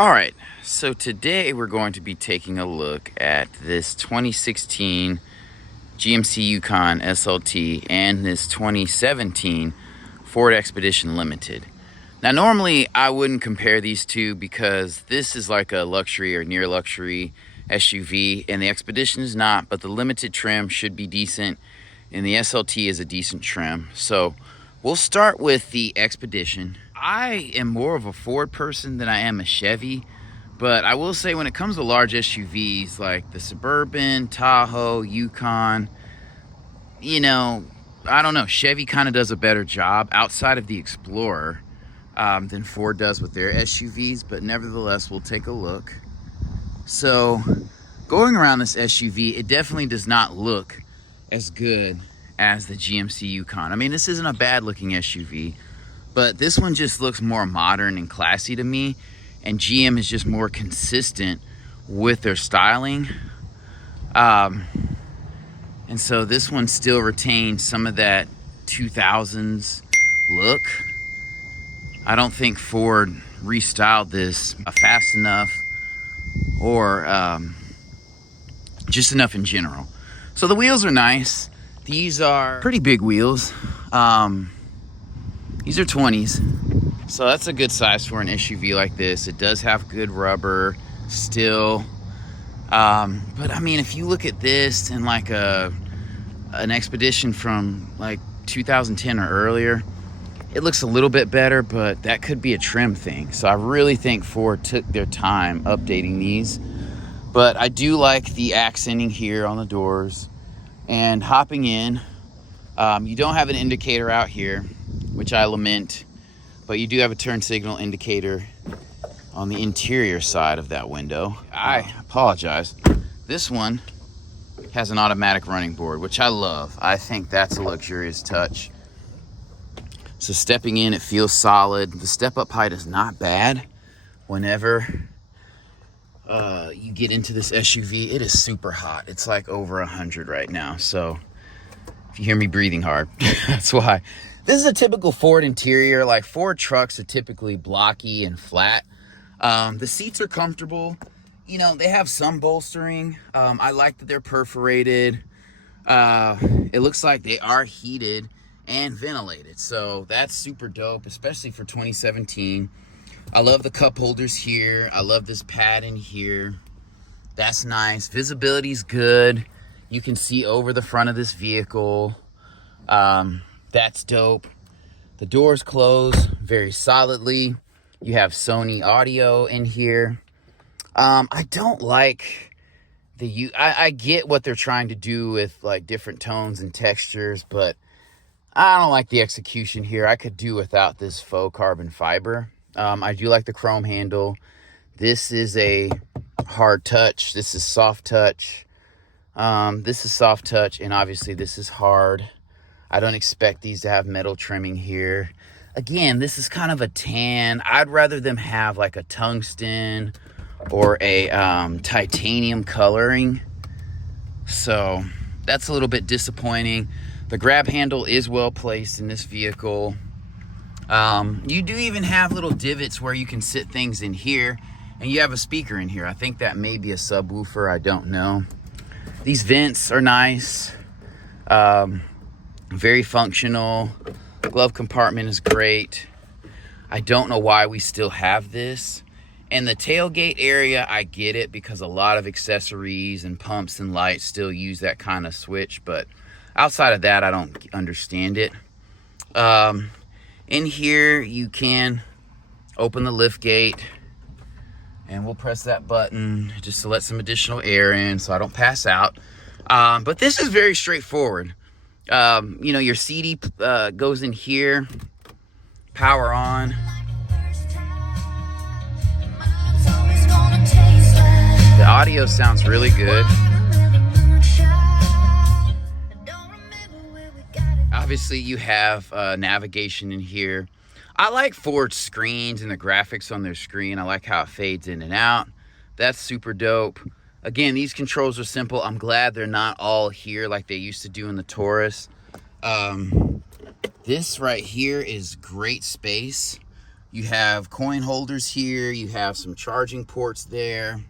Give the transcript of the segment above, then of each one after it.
All right, so today we're going to be taking a look at this 2016 GMC Yukon SLT and this 2017 Ford Expedition Limited. Now, normally I wouldn't compare these two because this is like a luxury or near luxury SUV and the Expedition is not, but the Limited trim should be decent and the SLT is a decent trim. So we'll start with the Expedition. I am more of a Ford person than I am a Chevy, but I will say when it comes to large SUVs like the Suburban, Tahoe, Yukon, I don't know, Chevy kind of does a better job outside of the Explorer than Ford does with their SUVs, but nevertheless, we'll take a look. So going around this SUV, it definitely does not look as good as the GMC Yukon. I mean, this isn't a bad looking SUV, but this one just looks more modern and classy to me, and GM is just more consistent with their styling. And so this one still retains some of that 2000s look. I don't think Ford restyled this fast enough or just enough in general. So the wheels are nice. These are pretty big wheels. These are 20s. So that's a good size for an SUV like this. It does have good rubber still. But I mean, if you look at this and like an Expedition from like 2010 or earlier, it looks a little bit better, but that could be a trim thing. So I really think Ford took their time updating these. But I do like the accenting here on the doors. And hopping in, you don't have an indicator out here, which I lament, but you do have a turn signal indicator on the interior side of that window. I apologize. This one has an automatic running board, which I love. I think that's a luxurious touch. So stepping in, it feels solid. The step-up height is not bad. Whenever you get into this SUV, it is super hot. It's like over 100 right now. So if you hear me breathing hard, that's why. This is a typical Ford interior. Like Ford trucks are typically blocky and flat. The seats are comfortable. They have some bolstering. I like that they're perforated. It looks like they are heated and ventilated. So that's super dope, especially for 2017. I love the cup holders here. I love this pad in here. That's nice. Visibility's good. You can see over the front of this vehicle. That's dope. The doors close very solidly. You have Sony audio in here. I don't like I get what they're trying to do with like different tones and textures, but I don't like the execution here. I could do without this faux carbon fiber. I do like the chrome handle. This is a hard touch. This is soft touch. This is soft touch, and obviously this is hard. I don't expect these to have metal trimming here. Again, this is kind of a tan. I'd rather them have like a tungsten or a titanium coloring. So that's a little bit disappointing. The grab handle is well placed in this vehicle. You do even have little divots where you can sit things in here, and you have a speaker in here. I think that may be a subwoofer. I don't know. These vents are nice. Very functional. Glove compartment is great. I don't know why we still have this. And the tailgate area, I get it because a lot of accessories and pumps and lights still use that kind of switch. But outside of that, I don't understand it. In here, you can open the lift gate. And we'll press that button just to let some additional air in so I don't pass out. But this is very straightforward. Your CD goes in here, power on. The audio sounds really good. Obviously, you have navigation in here. I like Ford screens and the graphics on their screen. I like how it fades in and out. That's super dope. Again, these controls are simple. I'm glad they're not all here like they used to do in the Taurus. This right here is great space. You have coin holders here. You have some charging ports there.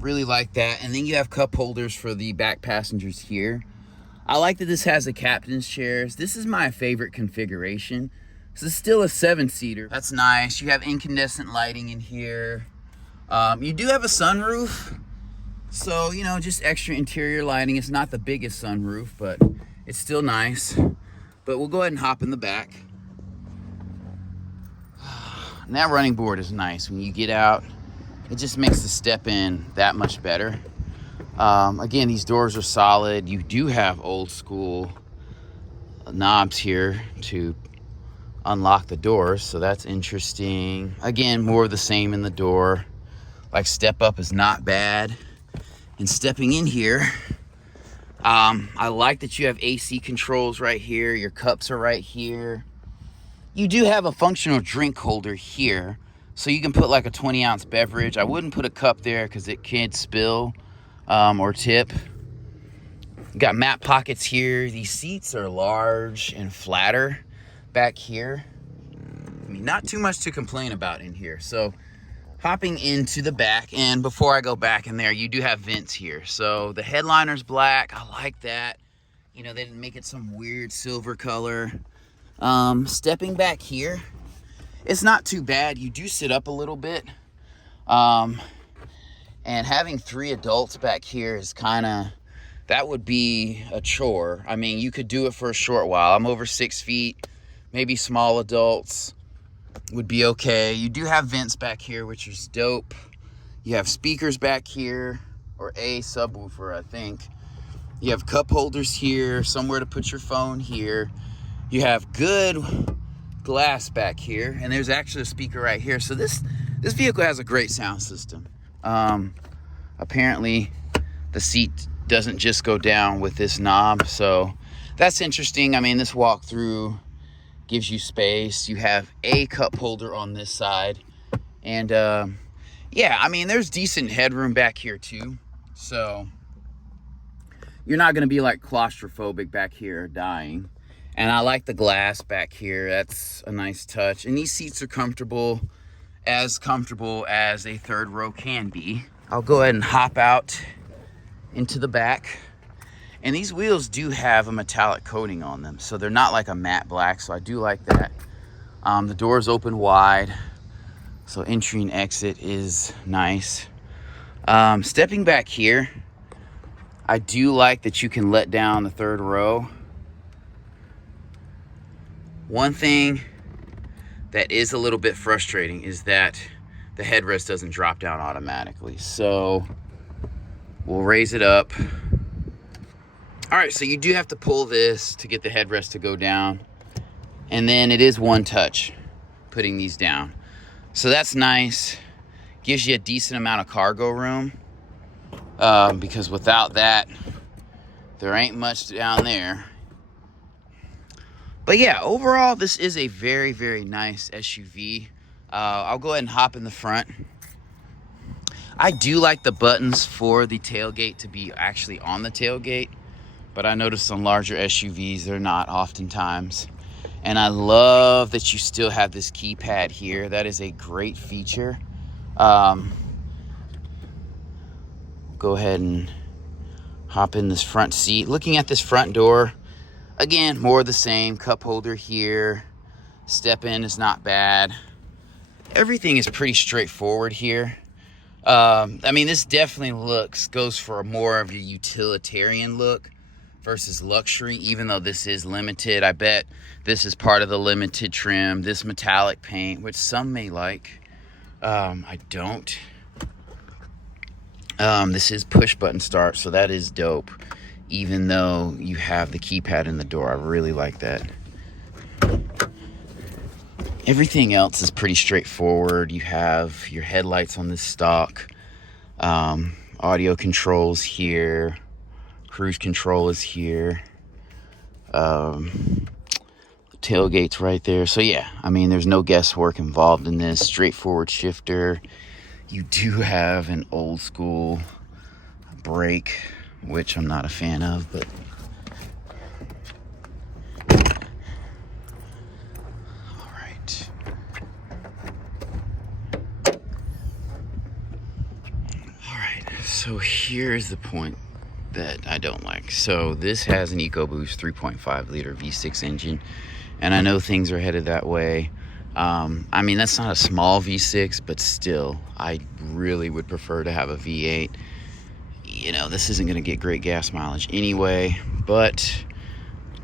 Really like that. And then you have cup holders for the back passengers here. I like that this has the captain's chairs. This is my favorite configuration. This is still a 7-seater. That's nice. You have incandescent lighting in here. You do have a sunroof. So, you know, just extra interior lighting. It's not the biggest sunroof, but it's still nice. But we'll go ahead and hop in the back. And that running board is nice. When you get out, it just makes the step in that much better. Again, these doors are solid. You do have old school knobs here to unlock the doors, so that's interesting. Again, more of the same in the door. Like, step up is not bad. And stepping in here, I like that you have AC controls right here. Your cups are right here. You do have a functional drink holder here, so you can put like a 20-ounce beverage. I wouldn't put a cup there because it could spill or tip. You got map pockets here. These seats are large and flatter back here. I mean, not too much to complain about in here. So hopping into the back, and before I go back in there, you do have vents here. So the headliner's black. I like that. You know, they didn't make it some weird silver color. Stepping back here, it's not too bad. You do sit up a little bit. And having 3 adults back here is kind of, that would be a chore. I mean, you could do it for a short while. I'm over 6 feet. Maybe small adults would be okay. You do have vents back here, which is dope. You have speakers back here, or a subwoofer, I think. You have cup holders here, somewhere to put your phone here. You have good glass back here, and there's actually a speaker right here. So this vehicle has a great sound system. Apparently the seat doesn't just go down with this knob, so that's interesting. I mean, this walkthrough gives you space. You have a cup holder on this side, and yeah, I mean, there's decent headroom back here too, so you're not going to be like claustrophobic back here dying. And I like the glass back here. That's a nice touch. And these seats are comfortable as a third row can be. I'll go ahead and hop out into the back. And these wheels do have a metallic coating on them, so they're not like a matte black, so I do like that. The doors open wide, so entry and exit is nice. Stepping back here, I do like that you can let down the third row. One thing that is a little bit frustrating is that the headrest doesn't drop down automatically. So we'll raise it up. All right, so you do have to pull this to get the headrest to go down. And then it is one touch putting these down. So that's nice. Gives you a decent amount of cargo room. Because without that, there ain't much down there. But yeah, overall, this is a very, very nice SUV. I'll go ahead and hop in the front. I do like the buttons for the tailgate to be actually on the tailgate, but I noticed on larger SUVs, they're not oftentimes. And I love that you still have this keypad here. That is a great feature. Go ahead and hop in this front seat. Looking at this front door, again, more of the same. Cup holder here. Step in is not bad. Everything is pretty straightforward here. I mean, this definitely goes for more of a utilitarian look versus luxury, even though this is limited. I bet this is part of the limited trim. This metallic paint, which some may like. I don't. This is push button start, so that is dope. Even though you have the keypad in the door, I really like that. Everything else is pretty straightforward. You have your headlights on this stock. Audio controls here. Cruise control is here. Tailgate's right there. So yeah, I mean, there's no guesswork involved in this. Straightforward shifter. You do have an old school brake, which I'm not a fan of, but all right. All right, so here's the point that I don't like. So this has an EcoBoost 3.5 liter V6 engine, and I know things are headed that way. I mean, that's not a small V6, but still, I really would prefer to have a V8. You know, this isn't going to get great gas mileage anyway, but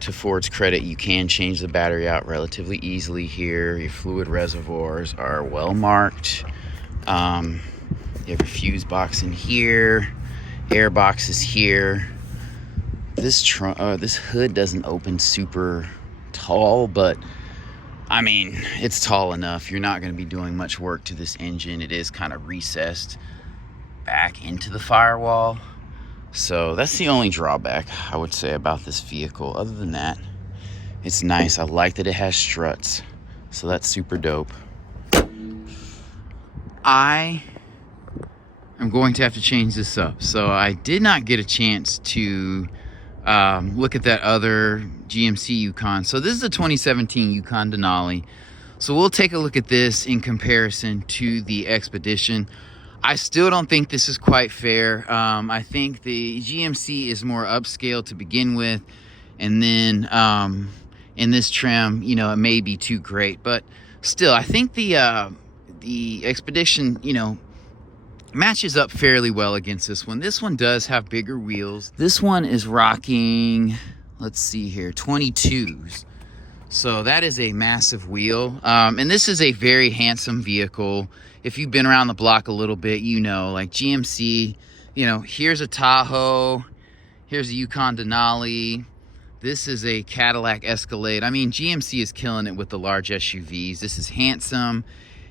to Ford's credit, you can change the battery out relatively easily here. Your fluid reservoirs are well marked. You have your fuse box in here, air box is here. This hood doesn't open super tall, but I mean, it's tall enough. You're not going to be doing much work to this engine. It is kind of recessed back into the firewall. So that's the only drawback I would say about this vehicle. Other than that, it's nice. I like that it has struts. So that's super dope. I am going to have to change this up. So I did not get a chance to look at that other GMC Yukon. So this is a 2017 Yukon Denali. So we'll take a look at this in comparison to the Expedition. I still don't think this is quite fair. I think the GMC is more upscale to begin with, and then in this trim, you know, it may be too great, but still, I think the Expedition, you know, matches up fairly well against this one. This one does have bigger wheels. This one is rocking, let's see here, 22s. So that is a massive wheel. And this is a very handsome vehicle. If you've been around the block a little bit, you know, like GMC, you know, here's a Tahoe, here's a Yukon Denali. This is a Cadillac Escalade. I mean, GMC is killing it with the large SUVs. This is handsome.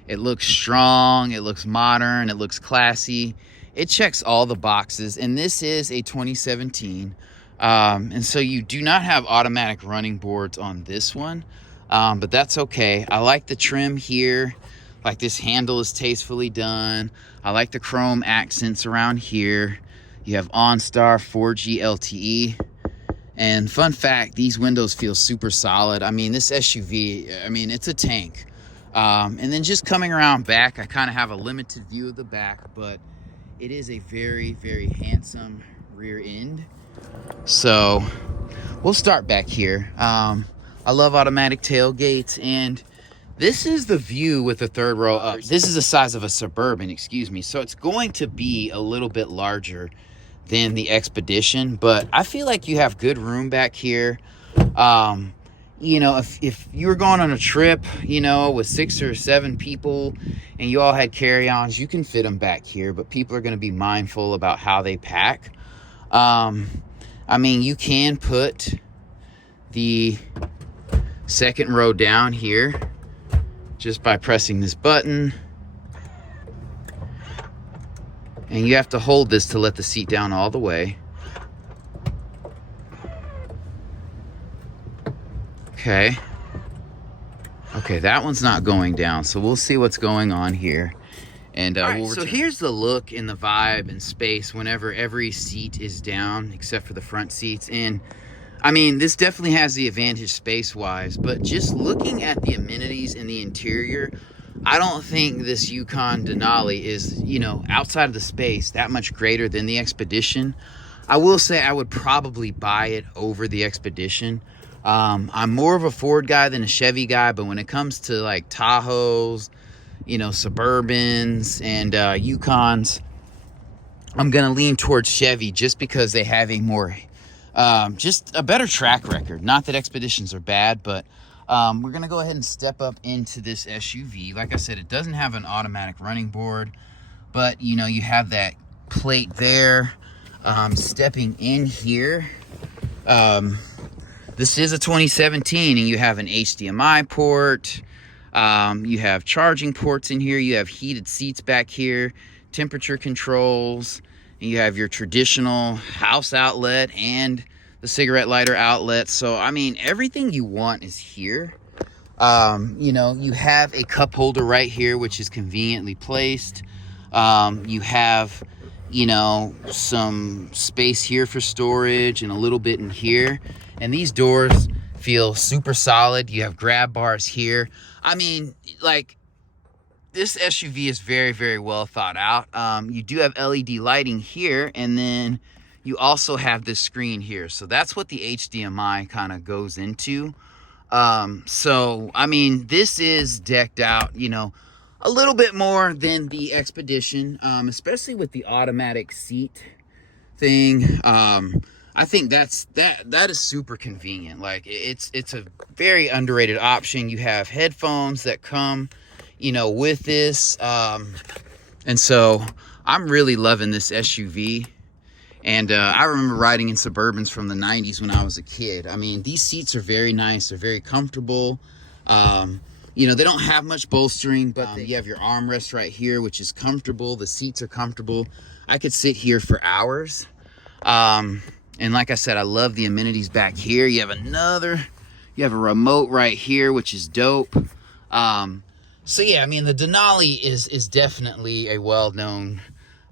It looks strong, it looks modern, it looks classy. It checks all the boxes, and this is a 2017. And so you do not have automatic running boards on this one, but that's okay. I like the trim here. Like, this handle is tastefully done. I like the chrome accents around here. You have OnStar 4G LTE. And fun fact, these windows feel super solid. I mean, this SUV, I mean, it's a tank. And then just coming around back, I kind of have a limited view of the back, but it is a very, very handsome rear end. So we'll start back here. I love automatic tailgates, and this is the view with the third row up. This is the size of a Suburban, excuse me. So it's going to be a little bit larger than the Expedition, but I feel like you have good room back here. You know, if you were going on a trip, you know, with 6 or 7 people and you all had carry-ons, you can fit them back here, but people are going to be mindful about how they pack. I mean, you can put the second row down here just by pressing this button. And you have to hold this to let the seat down all the way. Okay, that one's not going down, so we'll see what's going on here. And so here's the look and the vibe and space whenever every seat is down, except for the front seats. And I mean, this definitely has the advantage space-wise, but just looking at the amenities in the interior, I don't think this Yukon Denali is, you know, outside of the space, that much greater than the Expedition. I will say I would probably buy it over the Expedition. I'm more of a Ford guy than a Chevy guy, but when it comes to like Tahoes, you know, Suburbans and Yukons, I'm gonna lean towards Chevy just because they have a more just a better track record. Not that Expeditions are bad, but we're gonna go ahead and step up into this SUV. Like I said, it doesn't have an automatic running board, but you know, you have that plate there. Stepping in here, this is a 2017, and you have an HDMI port. You have charging ports in here. You have heated seats back here, temperature controls, and you have your traditional house outlet and the cigarette lighter outlet. So, I mean, everything you want is here. You know, you have a cup holder right here, which is conveniently placed. You have, you know, some space here for storage and a little bit in here. And these doors feel super solid. You have grab bars here. I mean, like, this SUV is very, very well thought out. You do have LED lighting here, and then you also have this screen here. So that's what the HDMI kind of goes into. So, I mean, this is decked out, you know, a little bit more than the Expedition, especially with the automatic seat thing. I think that is super convenient. Like, it's a very underrated option. You have headphones that come, you know, with this. And so I'm really loving this SUV. And I remember riding in Suburbans from the 90s when I was a kid. I mean, these seats are very nice. They're very comfortable. You know, they don't have much bolstering, but you have your armrest right here, which is comfortable. The seats are comfortable. I could sit here for hours. And like I said, I love the amenities back here. You have a remote right here, which is dope. So yeah, I mean, the Denali is definitely a well-known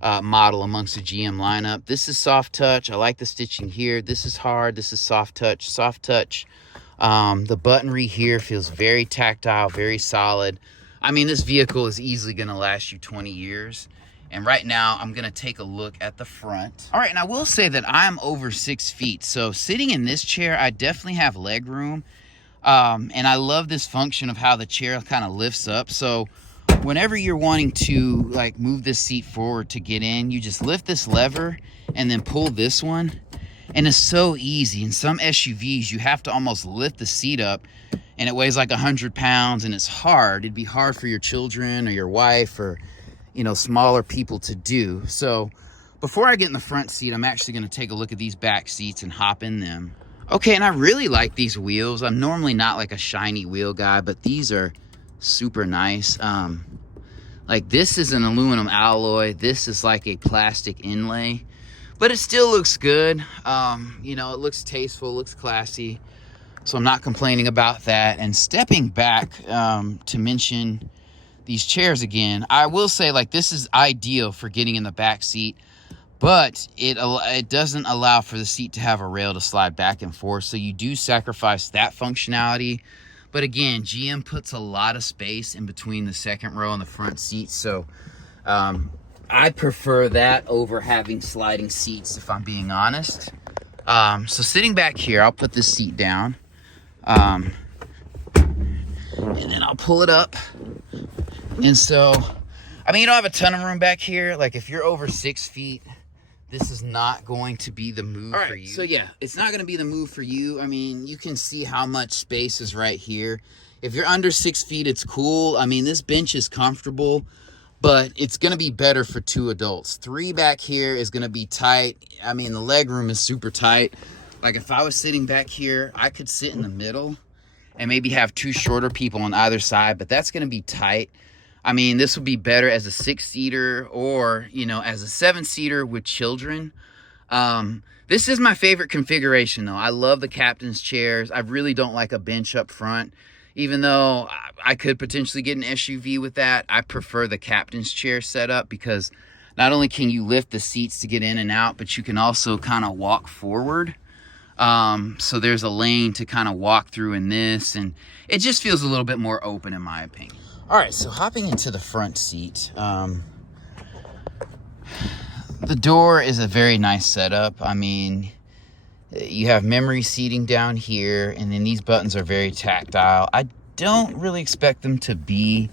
model amongst the GM lineup. This is soft touch. I like the stitching here. This is hard. This is soft touch. Soft touch. The buttonry here feels very tactile, very solid. I mean, this vehicle is easily going to last you 20 years. And right now, I'm going to take a look at the front. All right, and I will say that I'm over 6 feet. So sitting in this chair, I definitely have leg room. And I love this function of how the chair kind of lifts up. So whenever you're wanting to like move this seat forward to get in, you just lift this lever and then pull this one. And it's so easy. In some SUVs, you have to almost lift the seat up, and it weighs like 100 pounds, and it's hard. It'd be hard for your children or your wife or, you know, smaller people to do. So before I get in the front seat, I'm actually going to take a look at these back seats and hop in them. Okay, and I really like these wheels. I'm normally not like a shiny wheel guy, but these are super nice. Like, this is an aluminum alloy. This is like a plastic inlay, but it still looks good. You know, it looks tasteful, looks classy. So I'm not complaining about that. And stepping back to mention these chairs again, I will say, like, this is ideal for getting in the back seat, but it doesn't allow for the seat to have a rail to slide back and forth. So you do sacrifice that functionality. But again, GM puts a lot of space in between the second row and the front seat. So I prefer that over having sliding seats, if I'm being honest. So sitting back here, I'll put this seat down. And then I'll pull it up. And so, I mean, you don't have a ton of room back here. Like, if you're over 6 feet, this is not going to be the move for you. So yeah, it's not going to be the move for you. I mean, you can see how much space is right here. If you're under 6 feet, it's cool. I mean, this bench is comfortable, but it's going to be better for 2 adults. 3 back here is going to be tight. I mean, the leg room is super tight. Like, if I was sitting back here, I could sit in the middle and maybe have 2 shorter people on either side, but that's going to be tight. I mean, this would be better as a 6-seater or, you know, as a 7-seater with children. This is my favorite configuration, though. I love the captain's chairs. I really don't like a bench up front. Even though I could potentially get an SUV with that, I prefer the captain's chair setup because not only can you lift the seats to get in and out, but you can also kind of walk forward. So there's a lane to kind of walk through in this, and it just feels a little bit more open in my opinion. All right, so hopping into the front seat, the door is a very nice setup. I mean, you have memory seating down here, and then these buttons are very tactile. I don't really expect them to be,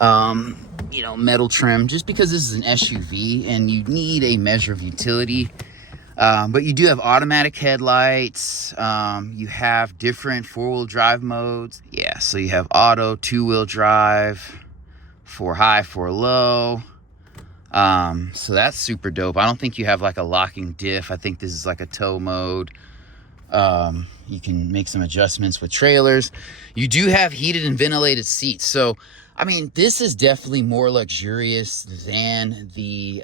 you know, metal trim, just because this is an SUV and you need a measure of utility. But you do have automatic headlights. You have different 4-wheel drive modes. Yeah, so you have auto, 2-wheel drive, 4 high, 4 low. So that's super dope. I don't think you have like a locking diff. I think this is like a tow mode. You can make some adjustments with trailers. You do have heated and ventilated seats. So, I mean, this is definitely more luxurious than the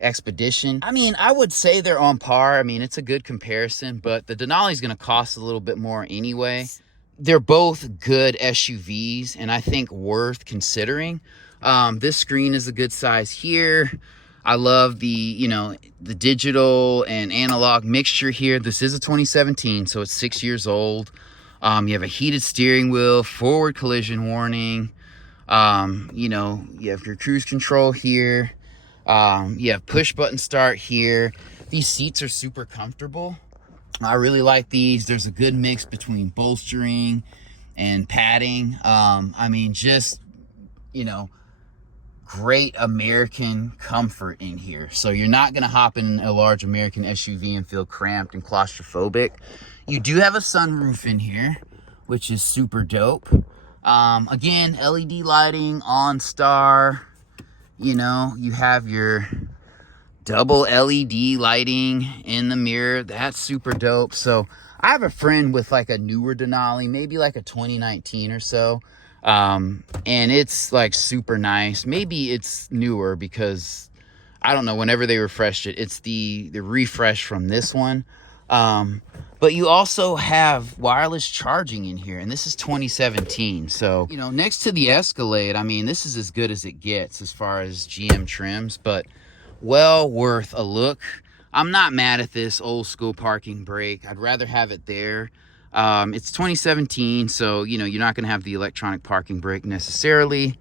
Expedition. I mean, I would say they're on par. I mean, it's a good comparison, but the Denali is going to cost a little bit more anyway. They're both good SUVs, and I think worth considering. This screen is a good size here. I love the, you know, the digital and analog mixture here. This is a 2017, so it's 6 years old. You have a heated steering wheel, forward collision warning. You know, you have your cruise control here. You have push button start here. These seats are super comfortable. I really like these. There's a good mix between bolstering and padding. I mean, just, you know, great American comfort in here. So you're not going to hop in a large American SUV and feel cramped and claustrophobic. You do have a sunroof in here, which is super dope. Again, LED lighting, OnStar. You know, you have your double LED lighting in the mirror. That's super dope. So I have a friend with like a newer Denali, maybe like a 2019 or so. And it's like super nice. Maybe it's newer because I don't know, whenever they refreshed it, it's the refresh from this one. But you also have wireless charging in here, and this is 2017. So, you know, next to the Escalade, I mean, this is as good as it gets as far as GM trims, but well worth a look. I'm not mad at this old school parking brake. I'd rather have it there. It's 2017, so, you know, you're not going to have the electronic parking brake necessarily,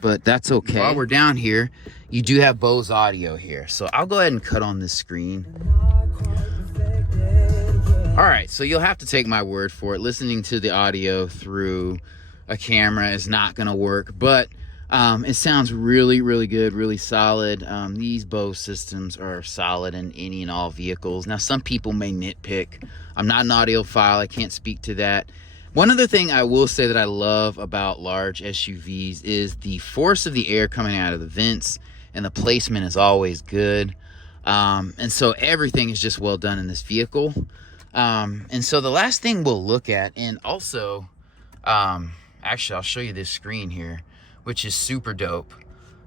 but that's okay. While we're down here, you do have Bose audio here. So I'll go ahead and cut on this screen. All right, so you'll have to take my word for it. Listening to the audio through a camera is not going to work, but it sounds really, really good, really solid. These Bose systems are solid in any and all vehicles. Now, some people may nitpick. I'm not an audiophile. I can't speak to that. One other thing I will say that I love about large SUVs is the force of the air coming out of the vents, and the placement is always good. And so everything is just well done in this vehicle. And so the last thing we'll look at, and also, actually, I'll show you this screen here, which is super dope.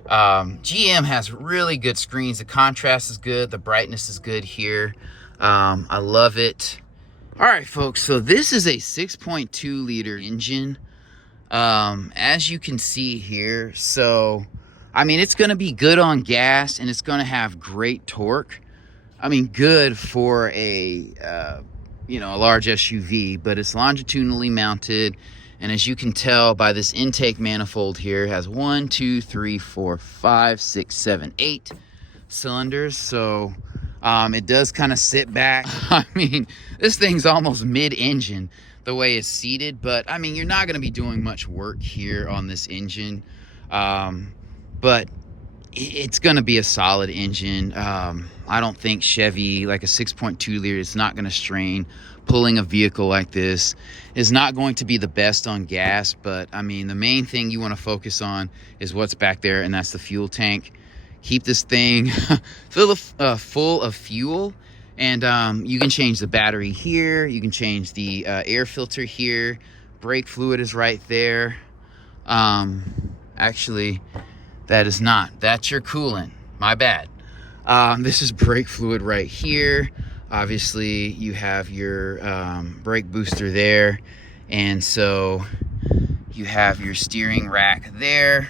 GM has really good screens. The contrast is good. The brightness is good here. I love it. All right, folks. So this is a 6.2 liter engine. As you can see here. So, I mean, it's going to be good on gas, and it's going to have great torque. I mean, good for a, you know, a large SUV, but it's longitudinally mounted. And as you can tell by this intake manifold here, it has 1, 2, 3, 4, 5, 6, 7, 8 cylinders. So it does kind of sit back. I mean, this thing's almost mid-engine the way it's seated, but I mean, you're not going to be doing much work here on this engine. But it's going to be a solid engine. I don't think Chevy, like a 6.2 liter, is not going to strain. Pulling a vehicle like this is not going to be the best on gas, but I mean, the main thing you want to focus on is what's back there, and that's the fuel tank. Keep this thing full of fuel, and you can change the battery here. You can change the air filter here. Brake fluid is right there. Actually, that is not. That's your coolant. My bad. This is brake fluid right here. Obviously, you have your brake booster there. And so you have your steering rack there.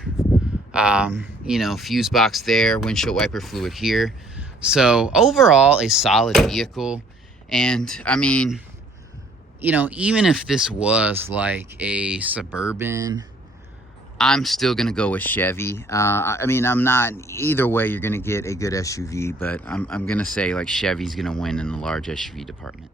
You know, fuse box there. Windshield wiper fluid here. So overall, a solid vehicle. And I mean, you know, even if this was like a Suburban, I'm still going to go with Chevy. I mean, I'm not, either way, you're going to get a good SUV, but I'm going to say like Chevy's going to win in the large SUV department.